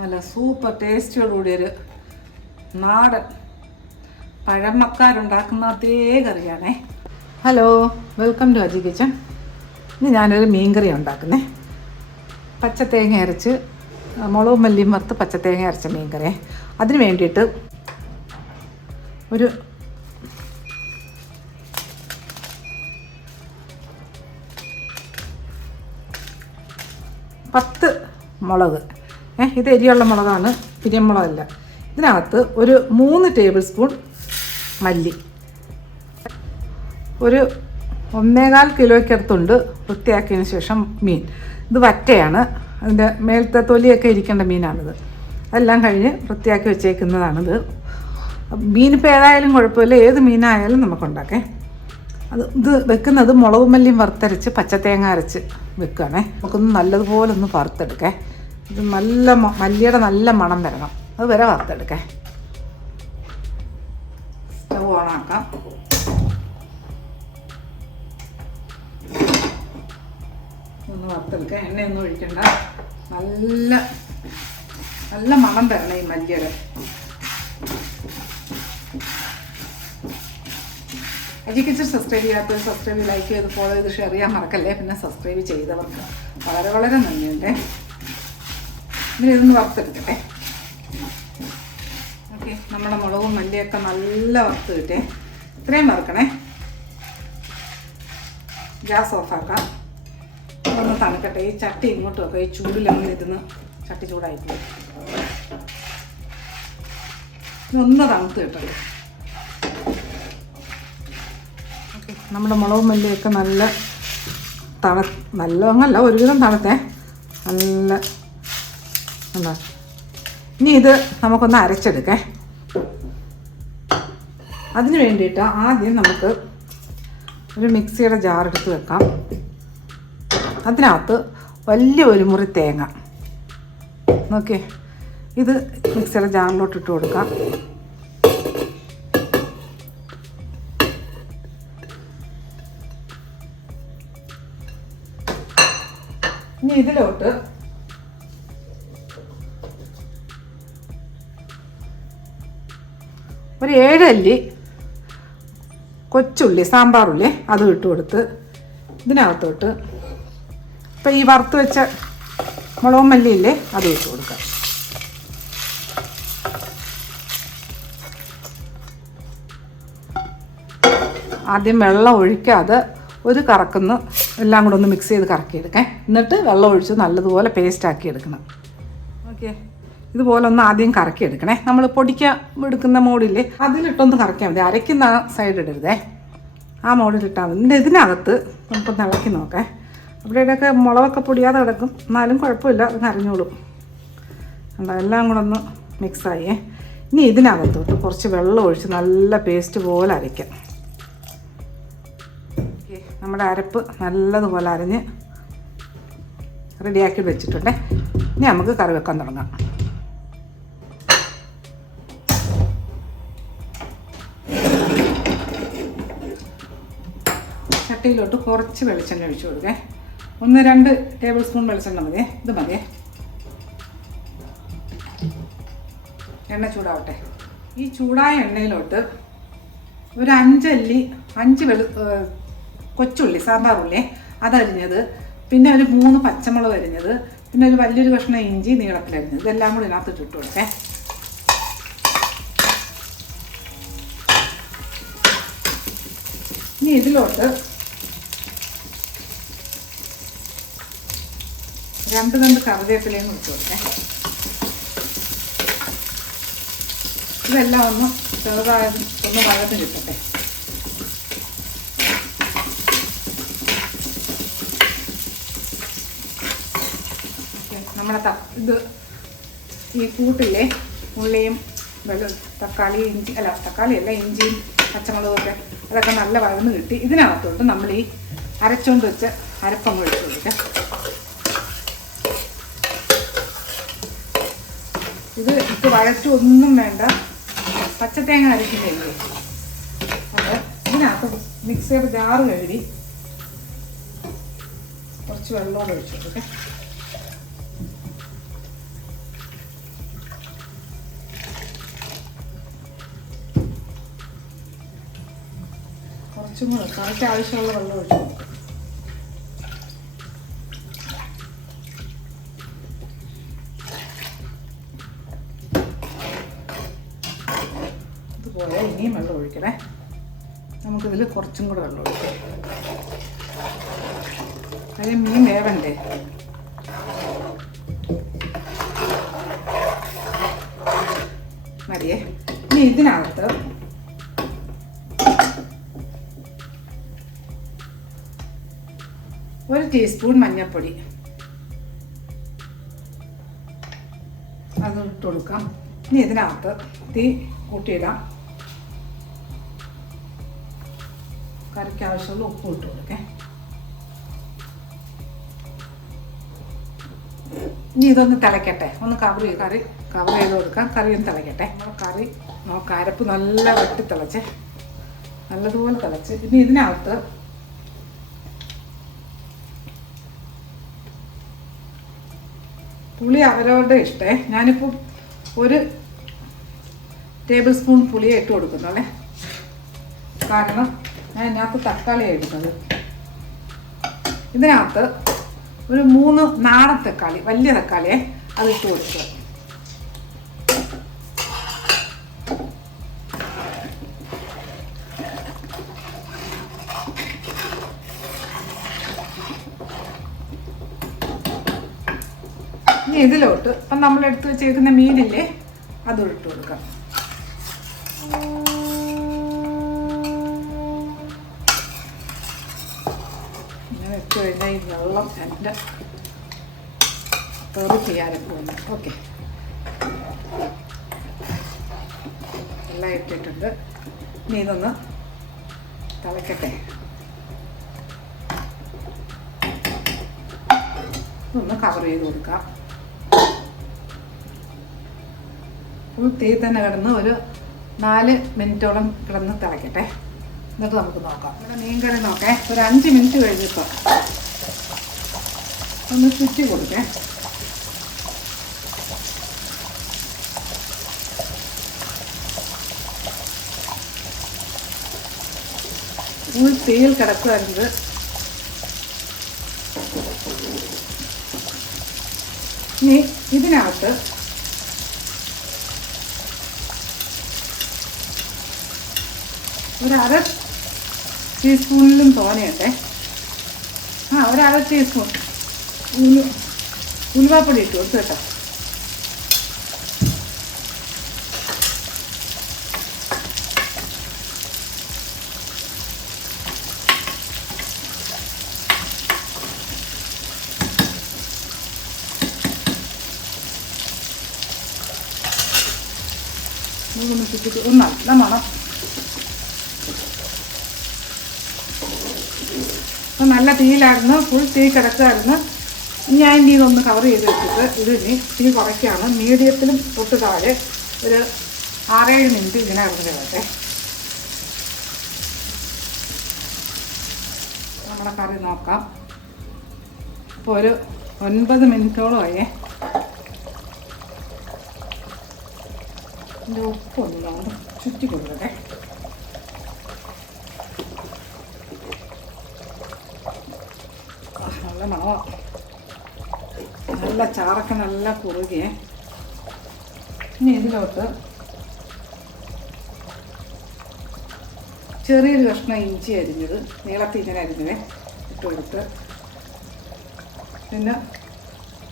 നല്ല സൂപ്പർ ടേസ്റ്റിയോടുകൂടി കൂടിയൊരു നാടൻ പഴമക്കാരുണ്ടാക്കുന്ന അതേ കറിയാണേ. Hello welcome to Aji kitchen. ഇന്ന് ഞാനൊരു മീൻകറി ഉണ്ടാക്കുന്നേ. പച്ചത്തേങ്ങ അരച്ച് മുളകും മല്ലിയും വറുത്ത് പച്ചത്തേങ്ങ അരച്ച മീൻകറി അതിന് വേണ്ടിയിട്ട് ഒരു പത്ത് മുളക് ഏ ഇത് എരിയുള്ള മുളകാണ് പിരിയമുളകല്ല ഇതിനകത്ത് ഒരു മൂന്ന് ടേബിൾ സ്പൂൺ മല്ലി. ഒരു ഒന്നേകാൽ കിലോയ്ക്കടുത്തുണ്ട് വൃത്തിയാക്കിയതിന് ശേഷം മീൻ. ഇത് വറ്റയാണ് അതിന്റെ മേലത്തെ തൊലിയൊക്കെ ഇരിക്കേണ്ട മീനാണിത്. അതെല്ലാം കഴിഞ്ഞ് വൃത്തിയാക്കി വെച്ചേക്കുന്നതാണിത്. മീനിപ്പോൾ ഏതായാലും കുഴപ്പമില്ല ഏത് മീനായാലും നമുക്കുണ്ടാക്കേ. അത് ഇത് വെക്കുന്നത് മുളക് മല്ലിയും വറുത്തരച്ച് പച്ചത്തേങ്ങ അരച്ച് വെക്കുകയാണേ. നമുക്കൊന്ന് നല്ലതുപോലെ ഒന്ന് വറുത്തെടുക്കേ. ഇത് നല്ല മല്ലിയുടെ നല്ല മണം വരണം. അത് വരെ വറുത്തെടുക്കേ. സ്റ്റവ് ഓണാക്കാം. ഒന്ന് വറുത്തെടുക്കാം. എണ്ണയൊന്നും ഒഴിക്കണ്ട. നല്ല നല്ല മണം വരണം ഈ മല്ലിയുടെ. കിച്ചൺ സബ്സ്ക്രൈബ് ചെയ്യാത്തവർ സബ്സ്ക്രൈബ് ലൈക്ക് ചെയ്ത് ഫോളോ ചെയ്ത് ഷെയർ ചെയ്യാൻ മറക്കല്ലേ? പിന്നെ സബ്സ്ക്രൈബ് ചെയ്തവർക്ക് വളരെ വളരെ നന്ദിയുണ്ട്. ഇനി ഇതൊന്ന് വറുത്തെടുക്കട്ടെ. ഓക്കെ നമ്മുടെ മുളകും മല്ലിയൊക്കെ നല്ല വറുത്ത് കിട്ടേ. ഇത്രയും വറുക്കണേ. ഗ്യാസ് ഓഫാക്കാം ഒന്ന് തണുക്കട്ടെ. ഈ ചട്ടി ഇങ്ങോട്ട് വെക്കാം ഈ ചൂടിലങ്ങനെ ഇരുന്ന് ചട്ടി ചൂടായിപ്പോയി ഇതൊന്ന് തണുത്ത് ഓക്കെ നമ്മുടെ മുളകും മല്ലിയൊക്കെ നല്ല തണ നല്ലതങ്ങല്ല ഒരുവിധം തണുത്തേ. നല്ല എന്താ? ഇനി ഇത് നമുക്കൊന്ന് അരച്ചെടുക്കേ. അതിന് വേണ്ടിയിട്ട് ആദ്യം നമുക്ക് ഒരു മിക്സിയുടെ ജാർ എടുത്ത് വെക്കാം. അതിനകത്ത് വലിയ ഒരു മുറി തേങ്ങ. നോക്കിയേ ഇത് മിക്സിയുടെ ജാറിലോട്ട് ഇട്ട് കൊടുക്കാം. ഇനി ഇതിലോട്ട് ഒരു ഏഴല്ലി കൊച്ചുള്ളി സാമ്പാറുള്ളി അതും ഇട്ട് കൊടുത്ത് ഇതിനകത്തോട്ട് ഇപ്പം ഈ വറുത്ത് വെച്ച മുളകും മല്ലിയില്ലേ അത് ഇട്ട് കൊടുക്കാം. ആദ്യം വെള്ളം ഒഴിക്കാതെ ഒരു കറക്കുന്ന എല്ലാം കൂടെ ഒന്ന് മിക്സ് ചെയ്ത് കറക്കിയെടുക്കേ. എന്നിട്ട് വെള്ളം ഒഴിച്ച് നല്ലതുപോലെ പേസ്റ്റ് ആക്കി എടുക്കണം. ഓക്കെ? ഇതുപോലെ ഒന്ന് ആദ്യം കറക്കി എടുക്കണേ. നമ്മൾ പൊടിക്കാൻ എടുക്കുന്ന മോഡില്ലേ അതിലിട്ടൊന്ന് കറക്കിയാൽ മതി. അരയ്ക്കുന്ന സൈഡ് ഇടരുതേ. ആ മോഡിലിട്ടാൽ മതി. എന്നിട്ട് ഇതിനകത്ത് നമുക്കൊന്ന് ഇളക്കി നോക്കേ. ഇടയ്ക്ക് മുളകൊക്കെ പൊടിയാതെ കിടക്കും. എന്നാലും കുഴപ്പമില്ല അത് നരഞ്ഞോളും കണ്ടോ എല്ലാം കൂടെ ഒന്ന് മിക്സായേ ഇനി ഇതിനകത്തോട്ട് കുറച്ച് വെള്ളം ഒഴിച്ച് നല്ല പേസ്റ്റ് പോലെ അരയ്ക്കാം. നമ്മുടെ അരപ്പ് നല്ലതുപോലെ അരഞ്ഞ് റെഡിയാക്കി വെച്ചിട്ടുണ്ടേ. ഇനി നമുക്ക് കറി വെക്കാൻ തുടങ്ങാം. ചട്ടിയിലോട്ട് കുറച്ച് വെളിച്ചെണ്ണ ഒഴിച്ചു കൊടുക്കേ. ഒന്ന് രണ്ട് ടേബിൾ സ്പൂൺ വെളിച്ചെണ്ണ മതിയേ ഇത് മതിയേ എണ്ണ ചൂടാവട്ടെ. ഈ ചൂടായ എണ്ണയിലോട്ട് ഒരു അഞ്ചല്ലി അഞ്ച് വെളു കൊച്ചുള്ളി സാമ്പാർ ഉള്ളി. അതരിഞ്ഞത് പിന്നെ ഒരു മൂന്ന് പച്ചമുളക് അരിഞ്ഞത് പിന്നെ ഒരു വലിയൊരു കഷ്ണം ഇഞ്ചി നീളത്തിലരിഞ്ഞത് ഇതെല്ലാം കൂടി ഇതിനകത്ത് ഇട്ട് കൊടുക്കേ. ഇനി ഇതിലോട്ട് രണ്ട് രണ്ട് കറിവേപ്പിലയും ഇട്ട് കൊടുക്കേ ഇതെല്ലാം ഒന്ന് ചെറുതായ ഒന്ന് വഴത്തിന് കിട്ടട്ടെ. നമ്മുടെ ഇത് ഈ കൂട്ടില്ലേ ഉള്ളിയും വെള്ളം തക്കാളി ഇഞ്ചി അല്ല തക്കാളി അല്ല ഇഞ്ചിയും പച്ചമുളകൊക്കെ അതൊക്കെ നല്ല വഴന്ന് കിട്ടി. ഇതിനകത്തോട്ട് നമ്മൾ ഈ അരച്ചുകൊണ്ട് വെച്ച് അരപ്പങ്ങ് ഒഴിച്ച് കൊടുക്കാം ഇത് ഇത് വഴറ്റൊന്നും വേണ്ട. പച്ച തേങ്ങ അരക്കില്ലേ അപ്പോൾ ഇതിനകത്ത് മിക്സിയുടെ ജാറ് കഴുകി കുറച്ച് വെള്ളമൊക്കെ ഒഴിച്ചു ഓക്കെ കുറച്ചും കൂടെ കറക്റ്റ് ആവശ്യമുള്ള വെള്ളം ഒഴിച്ചു കുറച്ചും കൂടെ വെള്ളം ഒഴിക്കാം അതിന് മീൻ വേവണ്ടേ? മതിയേ. ഇനി ഇതിനകത്ത് ഒരു ടീസ്പൂൺ മഞ്ഞൾപ്പൊടി. അത് കൊടുക്കാം. ഇനി ഇതിനകത്ത് തീ കൂട്ടിയിടാം. കറിക്ക് ആവശ്യമുള്ള ഉപ്പ് ഇട്ട് കൊടുക്കേ. ഇനി ഇതൊന്ന് തിളയ്ക്കട്ടെ. ഒന്ന് കവർ ചെയ്ത് കറി കവർ ചെയ്ത് കൊടുക്കാം. കറി ഒന്ന് തിളയ്ക്കട്ടെ. നമ്മൾ കറി നോക്കാം അരപ്പ് നല്ല വെട്ടി തിളച്ച്. നല്ലതുപോലെ തിളച്ച്. ഇനി ഇതിനകത്ത് പുളി അവരവരുടെ ഇഷ്ടേ. ഞാനിപ്പോൾ ഒരു ടേബിൾ സ്പൂൺ പുളിയെ ഇട്ട് കൊടുക്കുന്നുള്ളേ കാരണം ഞാൻ ഇതിനകത്ത് തക്കാളിയാണ് ഇടുന്നത്. ഇതിനകത്ത് ഒരു മൂന്ന് നാടൻ തക്കാളി വലിയ തക്കാളിയെ അത് ഇട്ട് കൊടുക്കുക. ഇനി ഇതിലോട്ട് ഇപ്പം നമ്മൾ എടുത്ത് വെച്ചേക്കുന്ന മീനില്ലേ അതും ഇട്ട് കൊടുക്കാം. കഴിഞ്ഞാൽ ഈ വെള്ളം എന്റെ തെറി ചെയ്യാനും പോകുന്നു ഓക്കെ എല്ലാം ഇട്ടിട്ടുണ്ട് ഇനി ഇതൊന്ന് തിളക്കട്ടെ ഇതൊന്ന് കവർ ചെയ്ത് കൊടുക്കാം. തീ തന്നെ കിടന്ന് ഒരു നാല് മിനിറ്റോളം കിടന്ന് തിളയ്ക്കട്ടെ എന്നിട്ട് നമുക്ക് നോക്കാം. ഇവിടെ മീൻകറി നോക്കേ. ഒരു അഞ്ച് മിനിറ്റ് കഴിഞ്ഞിപ്പോൾ ഒന്ന് ചുറ്റി കൊടുക്കേ. ഫുൾ തീയിൽ കിടക്കുമായിരുന്നത് ഇനി ഇതിനകത്ത് ഒരു അര ടീസ്പൂണിലും തോനെയുണ്ടേ ആ ഒരു അര ടീസ്പൂൺ ഉലു ഉലുവാപ്പൊടി ഇട്ട് കൊടുത്തു കേട്ടോ ഇതൊന്ന് ചുറ്റിട്ട് ഒന്ന് നല്ല മണം. നല്ല തീയിലായിരുന്നു ഫുൾ തീ കിടക്കുമായിരുന്നു ഞാൻ ഇനി ഇതൊന്ന് കവർ ചെയ്ത് വെച്ചിട്ട് ഇത് ഇനി തീ കുറയ്ക്കുകയാണ്. മീഡിയത്തിലും തൊട്ട് താഴെ ഒരു ആറേഴ് മിനിറ്റ് ഇങ്ങനെ ഇറങ്ങി കിടക്കട്ടെ നമ്മുടെ കറി നോക്കാം. അപ്പോൾ ഒരു ഒൻപത് മിനിറ്റോളം ആയേ. എന്റെ ഉപ്പൊന്ന് ചുറ്റി കൊടുക്കട്ടെ നല്ല മണമാണ് നല്ല ചാറൊക്കെ നല്ല കുറുകിയേ ഇനി ഇതിലോട്ട് ചെറിയൊരു കഷ്ണം ഇഞ്ചി അരിഞ്ഞത് നീളത്തിൽ ഇങ്ങനെ അരിഞ്ഞത് ഇട്ട് കൊടുത്ത് പിന്നെ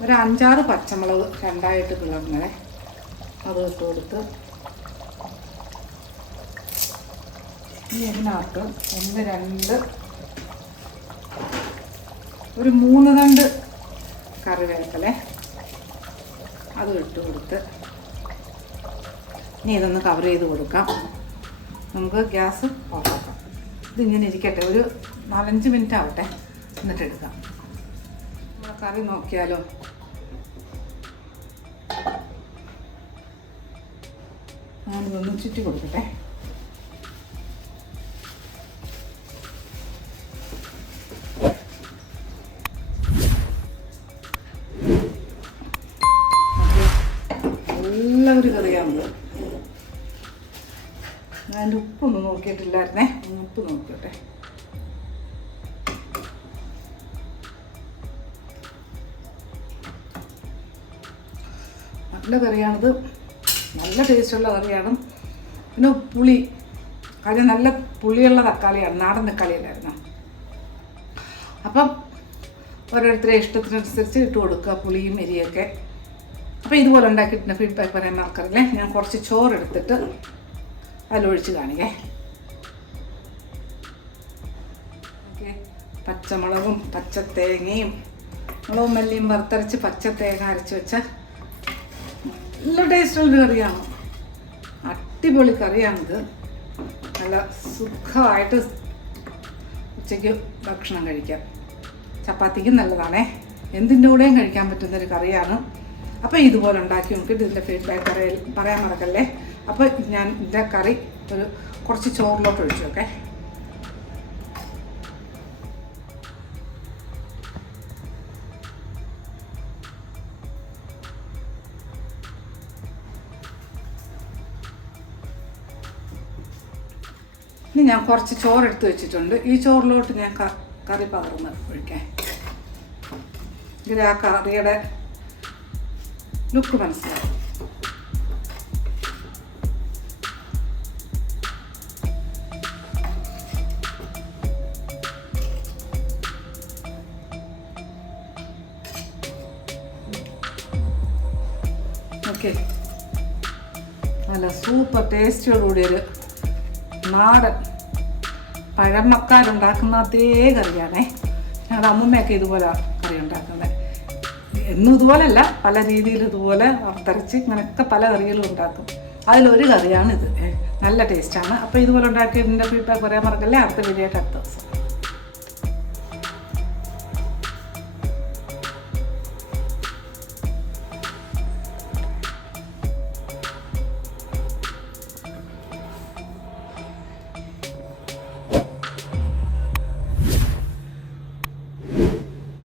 ഒരു അഞ്ചാറ് പച്ചമുളക് രണ്ടായിട്ട് പിളർന്നതേ അത് ഇട്ട് കൊടുത്ത് ഇനി ഇതിനകത്ത് ഒന്ന് രണ്ട് ഒരു മൂന്ന് തണ്ട് കറിവേപ്പിലെ അത് ഇട്ട് കൊടുത്ത് ഇനി ഇതൊന്ന് കവർ ചെയ്ത് കൊടുക്കാം. നമുക്ക് ഗ്യാസ് ഓഫാക്കാം ഇതിങ്ങനെ ഇരിക്കട്ടെ. ഒരു നാലഞ്ച് മിനിറ്റ് ആവട്ടെ. എന്നിട്ട് എടുക്കാം. നമ്മുടെ കറി നോക്കിയാലോ? ഞാനിതൊന്ന് ചുറ്റി കൊടുക്കട്ടെ. നോക്കിയിട്ടില്ലായിരുന്നേ ഉപ്പ് നോക്കട്ടെ. നല്ല കറിയാണിത്. നല്ല ടേസ്റ്റുള്ള കറിയാണ്. പിന്നെ പുളി. കാര്യം നല്ല പുളിയുള്ള തക്കാളിയാണ്. നാടൻ തക്കാളിയല്ലായിരുന്നു അപ്പം ഓരോരുത്തരെ ഇഷ്ടത്തിനനുസരിച്ച് ഇട്ട് കൊടുക്കുക പുളിയും എരിയൊക്കെ. അപ്പോൾ ഇതുപോലെ ഉണ്ടാക്കിയിട്ടുണ്ട്. ഫീഡ്ബാക്ക് പറയാൻ മറക്കറില്ലേ ഞാൻ കുറച്ച് ചോറ് എടുത്തിട്ട് അതിലൊഴിച്ച് കാണിക്കേ. പച്ചമുളകും പച്ചത്തേങ്ങയും മുളകും മല്ലിയും വറുത്തരച്ച് പച്ച തേങ്ങ അരച്ച് വെച്ച നല്ല ടേസ്റ്റുള്ള കറിയാണ്. അടിപൊളി കറിയാണിത്. നല്ല സുഖമായിട്ട് ഉച്ചയ്ക്ക് ഭക്ഷണം കഴിക്കാം. ചപ്പാത്തിക്കും നല്ലതാണേ. എന്തിന്റെ കൂടെയും കഴിക്കാൻ പറ്റുന്നൊരു കറിയാണ്. അപ്പോൾ ഇതുപോലെ ഉണ്ടാക്കി നോക്കിയിട്ട് ഇതിന്റെ ഫീഡ്ബാക്ക് പറയാൻ മറക്കല്ലേ? അപ്പോൾ ഞാൻ ഇതിന്റെ കറി ഒരു കുറച്ച് ചോറിലോട്ട് ഒഴിച്ചു ഓക്കെ ഇനി ഞാൻ കുറച്ച് ചോറ് എടുത്ത് വെച്ചിട്ടുണ്ട്. ഈ ചോറിലോട്ട് ഞാൻ കറി പകർന്ന് ഒഴിക്കാൻ ഇതിൽ ആ കറിയുടെ ലുക്ക് മനസ്സിലാവും ഓക്കെ. നല്ല സൂപ്പർ ടേസ്റ്റിയോടുകൂടിയൊരു നാടൻ പഴമക്കാരുണ്ടാക്കുന്ന അതേ കറിയാണേ. ഞങ്ങളുടെ അമ്മമ്മയൊക്കെ ഇതുപോലെ കറി ഉണ്ടാക്കുന്നത് എന്നും ഇതുപോലല്ല പല രീതിയിൽ ഇതുപോലെ വറുത്തരച്ച് ഇങ്ങനെയൊക്കെ പല കറികളും ഉണ്ടാക്കും. അതിലൊരു കറിയാണിത്. നല്ല ടേസ്റ്റാണ് അപ്പോൾ ഇതുപോലെ ഉണ്ടാക്കിയതിന്റെ ഫീഡ്ബാക്ക് പറയാൻ മറക്കല്ലേ? അടുത്ത വീഡിയോ ആയിട്ട് അടുത്ത ദിവസം.